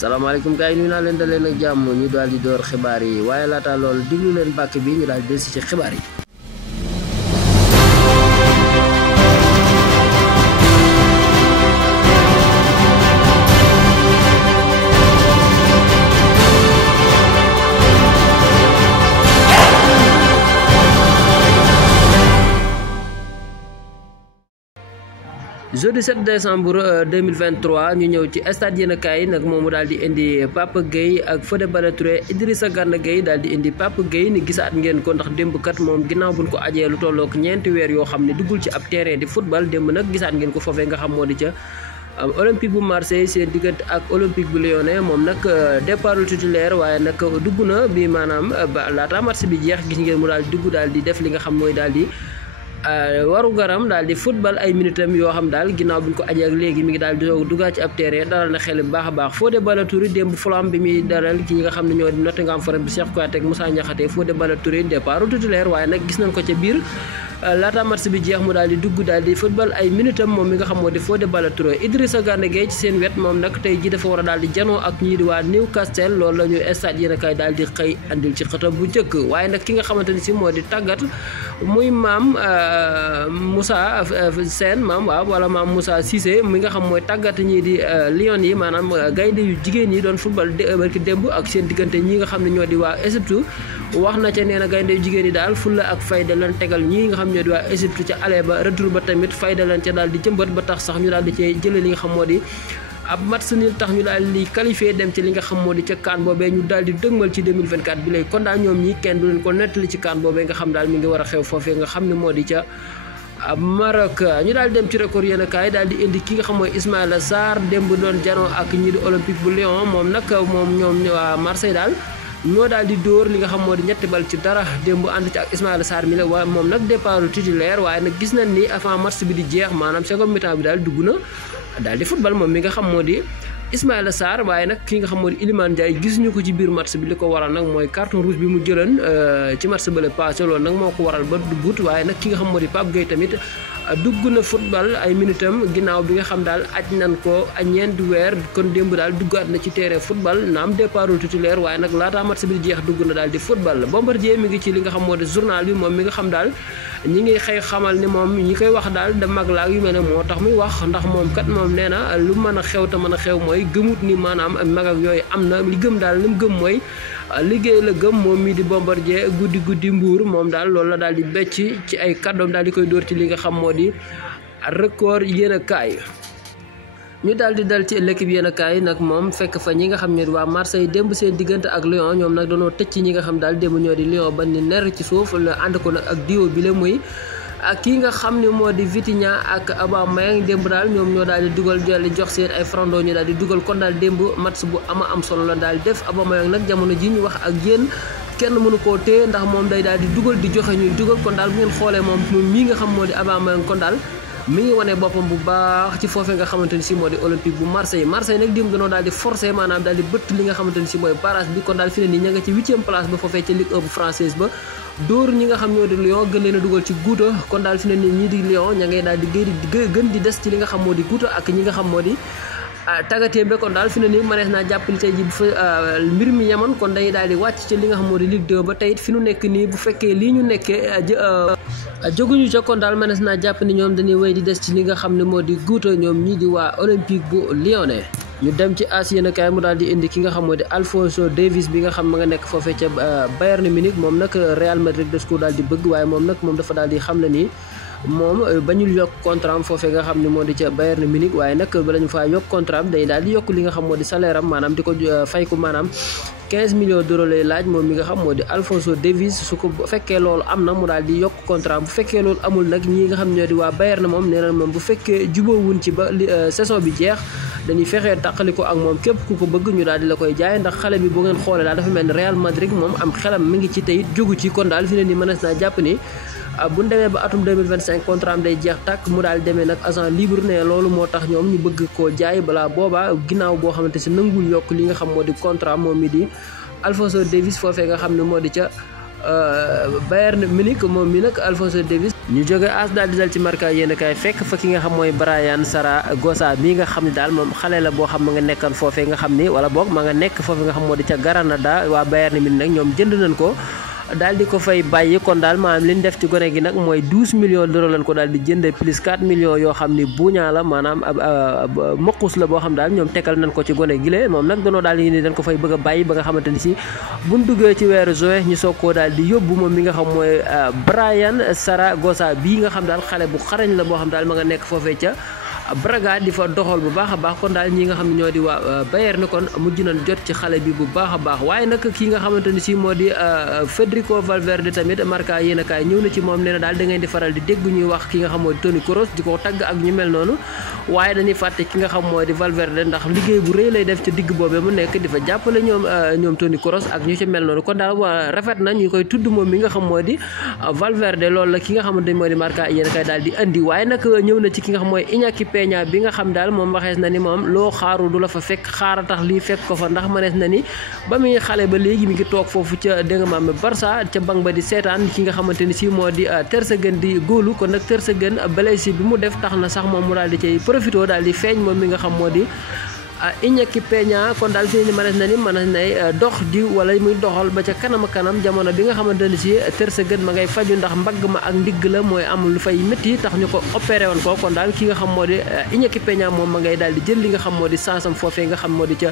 salaamaaleykum gars yi nuyu naa leen daleen ak jàmm ñu daal di door xibaar yi waaye laata loolu diglu leen bàkk bi ñu daal di dellusi ci xibaar yi. Jeudi 7 décembre 2023 ñu ñëw ci stade yéenekaay nag moomu daal di indi Papa Gueye ak Fodé Ballo-Touré Idrissa Gana Gueye daal di indi Papa Gueye ni gisaat ngeen ko ndax démb kat moom ginnaaw buñ ko ajee lu tollook ñeenti weer yoo xam ne duggul ci ab terrain di football démb nag gisaat ngeen ko foofee nga xam moo di ca Olympique bu Marseille seen diggante ak Olympique bu Lyonnais moom nag départ titulaire waaye nag dugg na bi maanaam laata match bi jeex gis ngeen mu daal di dugg daal di def li nga xam mooy daal di waru garam daal di football ay minutam yoo xam daal ginnaaw bi ñu ko ajee ak léegi mi ngi daal di duggaat ci ab terrain dalal na xel bu baax a baax Fodé Ballo-Touré démb Fulham bi muy dalal ci ñi nga xam ne ñoo di Nottingham Forest bi Cheikh Kouyaté ak Moussa Niakhaté Fodé Ballo-Touré départ titulaire waaye nag gis nañ ko ca biir laata match bi jeex mu daal di dugg daal di football ay minutam moom mi nga xam moo di Fodé Ballo-Touré Idrissa Gana Gueye ci seen wet moom nag tey ji dafa war a daal di janoo ak ñii di waa Newcastle loolu la ñu stade yéenekaay daal di xëy andil ci xëtam bu njëkk waaye nag ki nga xamante ni si moo di tàggat muy maam Moussa Sène maam waaw wala maam Moussa Cissé mi nga xam mooy tàggat ñii di Lions yi maanaam gaynde yu jigéen yi doon football barki démb ak seen diggante ñi nga xam ne ñoo di waa Égypte wax na ca nee na gaynde yu jigéen yi daal fulla ak fayda lan tegal ñii nga xam ñoo di waa Égypte ca aller ba retour ba tamit fayda lan ca daal di jëmbat ba tax sax ñu daal di cee jëlee li nga xam moo di ab match ni tax ñu daal di qualifié dem ci li nga xam moo di ca CAN boobee ñu daal di dëgmal ci 2024 bi lay kon daal ñoom ñi kenn du leen ko nettali ci CAN boobee nga xam daal mi ngi war a xew foofee nga xam ne moo di ca Maroc ñu daal dem ci record yéenekaay daal di indi ki nga xam mooy Ismaïla Sarr démb doon janoo ak ñi di Olympique bu Lyon moom nag ñoom waa Marseille daal ñoo daal di dóor li nga xam moo di ñetti bal ci dara démb ànd ci ak Ismaïla Sarr mi la waaye moom nag départ titulaire waaye nag gis nañ ni avant match bi di jeex maanaam second mi-temps bi daal dugg na daal di football moom mi nga xam moo di Ismaïla Sarr waaye nag ki nga xam moo di Iliman Ndiaye gis ñu ko ci biir match bi li ko waral nag mooy carton rouge bi mu jëloon ci match bële passé loolu nag moo ko waral ba duggut waaye nag ki nga xam moo di Pape Gueye tamit dugg na football ay minutam ginnaaw bi nga xam daal aj nan ko ñeenti weer kon démb daal duggaat na ci terrain football naam départ titulaire waaye nag laata match bi jeex dugg na daal di football Bombardier mi ngi ci li nga xam moo di journal bi moom mi nga xam daal ñi ngi xëy xamal ni moom ñi koy wax daal da mag laa yu mel ne moo tax muy wax ndax moom kat moom nee na lu mën a xew te mën a xew mooy gëmut ni maanaam mag ak yooyu am na li gëm daal li mu gëm mooy liggéey la gëm moom mii di Bombardier guddi mbuur moom daal loolu la daal di becc ci ay kàddoom daal di koy dóor ci li nga xam moo di record yéenekaay ñu daal di dal ci l'équipe yéenekaay nag moom fekk fa ñi nga xam ne waa Marseille démb seen diggante ak Lyon ñoom nag dañoo tëj ci ñi nga xam daal démb ñoo di Lyon ba ni ner ci suuf la ànd ko nag ak diwo bi la muy ak kii nga xam ne moo di Vitinha ak Aubameyang démb daal ñoom ñoo daal di dugal di jox seen ay frando ñu daal di dugal kon daal démb match bu am solo la daal def Aubameyang nag jamono ji ñu wax ak yéen kenn mënu koo téye ndax moom day daal di dugal di joxe ñuy dugal kon daal bu ngeen xoolee moom mii nga xam moo di Aubameyang kon daal mi ngi wane boppam bu baax ci foofee nga xamante ni si moo di Olympique bu Marseille nag démb dañoo daal di forcé maanaam daal di bëtt li nga xamante ni si mooy barrage bi kon daal fi ne nii ña nga ci 8e place ba foofee ca Ligue 1 bu française ba dóor ñi nga xam ñoo di Lyon gën leen a dugal ci guuta kon daal fi ne nii ñii di Lyon ña ngay daal di gën di des ci li nga xam moo di guuta ak ñi nga xam moo di tàggatee ba kon daal fi ne nii mënees naa jàpp ni tey ji bu fa mbir mi yemoon kon dañuy daal di wàcc ci li nga xam moo di Ligue 2 ba tey fi nu nekk nii bu fekkee lii ñu nekkee jóguñu ca kon daal mënees naa jàpp ni ñoom dañuy wéy di des ci li nga xam ne moo di guuta ñoom ñii di waa Olympique bu Lyonnais ñu dem ci AS yéenekaay mu daal di indi ki nga xam moo di Alphonso Davies bi nga xam ma nga nekk foofee ca Bayern Munich moom nag Real Madrid des ko daal di bëgg waaye moom nag moom dafa daal di xam le nii moom bañul yokk contrat am foofee nga xam ne moo di ca Bayern Munich waaye nag bala ñu faa yokk contrat am day daal di yokk li nga xam moo di salaire am maanaam di ko fay ko maanaam 15 millions d'euros lay laaj moom mi nga xam moo di Alphonso Davies su ko fekkee loolu am na mu daal di yokk contrat bu fekkee loolu amul nag ñi nga xam ñoo di waa Bayern moom nee na moom bu fekkee jubóowuñ ci ba saison bi jeex dañuy fexee tàqali ko ak moom képp ku ko bëgg ñu daal di la koy jaay ndax xale bi boo ngeen xoolee daal dafa mel ni Real Madrid moom am xelam mi ngi ci teyit jógu ci kon daal fi ne ni mënees naa jàpp ni bu ñu demee ba atum 2025 contrat am day jeex tàkk mu daal demee nag agent libre ne loolu moo tax ñoom ñu bëgg koo jaay balaa booba ginnaaw boo xamante si nangul yokk li nga xam moo di contrat moom mi di Alphonso Davies foofee nga xam ne moo di ca Bayern Munich moom mi nag Alphonso Davies ñu jóge AS daal di dal ci Marca yéenekaay fekk fa ki nga xam mooy Bryan Saragossa mi nga xam ne daal moom xale la boo xam ma nga nekkan foofee nga xam ni wala boog ma nga nekk foofee nga xam moo di ca Granada waa Bayern Munich nag ñoom jënd nañ ko daal di ko fay bàyyi kon daal maanaam li ñu def ci gone gi nag mooy 12 millions d'euros lañ ko daal di jëndee plus 4 millions yoo xam ni buñaa la maanaam mokkus la boo xam daal ñoom tegal nañ ko ci gone gi le moom nag danoo daal di ni dañ ko fay bëgg a bàyyi ba nga xamante ni si buñ duggee ci weeru juin ñu soog koo daal di yóbbu moom mi nga xam mooy Bryan Saragossa bii nga xam daal xale bu xarañ la boo xam daal ma nga nekk foofee ca Braga di fa doxal bu baax a baax kon daal ñi nga xam ne ñoo di waa Bayern kon mujj nañ jot ci xale bi bu baax a baax waaye nag kii nga xamante ni si moo di Federico Valverde tamit Marca yéenekaay ñëw na ci moom nee na daal da ngeen di faral di dégg ñuy wax ki nga xam moo di Toni Kroos di ko tagg ak ñu mel noonu waaye dañuy fàtte ki nga xam moo di Valverde ndax liggéey bu rëy lay def ci digg boobee mu nekk di fa jàppale ñoom Toni Kroos ak ñu ci mel noonu kon daal waa rafet na ñu koy tudd moom mi nga xam moo di Valverde loolu la ki nga xamante ni moo di Marca yéenekaay daal di andi waaye nag ñëw na ci ki nga xam mooy Iñaki Peña bi nga xam daal moom waxees na ni moom loo xaaru du la fa fekk xaara tax lii fekk ko fa ndax mënees na ni ba muy xale ba léegi mi ngi toog foofu ca dégg nga maam Barça ca banc ba di seetaan ki nga xamante ni si moo di Ter Stegen di góolu kon nag Ter Stegen blessure bi mu def tax na sax moom mu daal di cay profité daal di feeñ moom mi nga xam moo di Iñaki Peña kon daal fii ni mënees na ni mënees nay dox di wala muy doxal ba ca kanam a kanam jamono bi nga xamante ni si Ter Stegen ma ngay faju ndax mbagg ma ak ndigg la mooy amul lu fay métti tax ñu ko opéré woon ko kon daal ki nga xam moo di Iñaki Peña moom ma ngay daal di jël li nga xam moo di sansam foofee nga xam moo di ca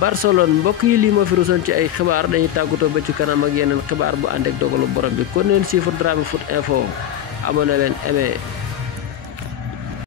Barcelone mbokk yi lii moo fi rusoon ci ay xibaar dañuy tàggatoo ba ci kanam ak yeneen xibaar bu ànd ak dogalu borom bi kon leen suivre Dramé Foot Info abonné leen aimé